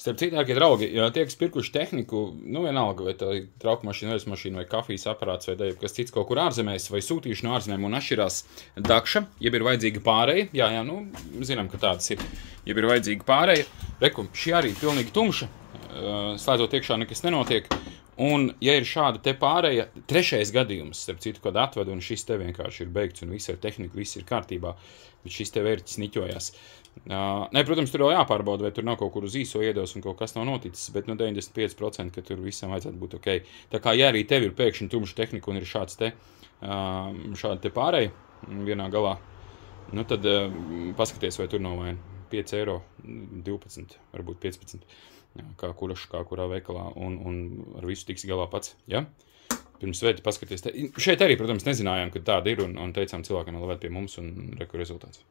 Starp citu, dārgie draugi, ja tie, kas pirkuši tehniku, nu vienalga, vai tā ir trauku mašīna, veļas mašīna, vai kafijas aparāts, vai kas cits kaut kur ārzemēs, vai sūtījuši no ārzemēm un atšķirās dakša, ja ir vajadzīga pārēja, jā, nu, zinām, ka tādas ir, ja ir vajadzīga pārēja, reku, šī arī pilnīgi tumša, slēdzot iekšā nekas nenotiek, un, ja ir šāda te pārēja, trešais gadījums, starp citu, kad atved, un šis te vienkārši ir beigts, un viss ar tehniku, viss ir kārtībā, bet šis te vērķis niķojās. Nē, protams, tur vēl jāpārbauda, vai tur nav kaut kur uz īso iedos un kaut kas nav noticis, bet nu 95%, ka tur visam vajadzētu būt ok. Tā kā, ja arī tev ir pēkšņi tumša tehnika un ir šāda te pārēja vienā galā, nu tad paskaties, vai tur nav vai 5 eiro, 12, varbūt 15, kā kurā veikalā, un ar visu tiks galā pats, ja? Pirms sveiti paskaties. Šeit arī, protams, nezinājām, ka tāda ir, un teicām cilvēkam, lai vērt pie mums, un reku rezultāts.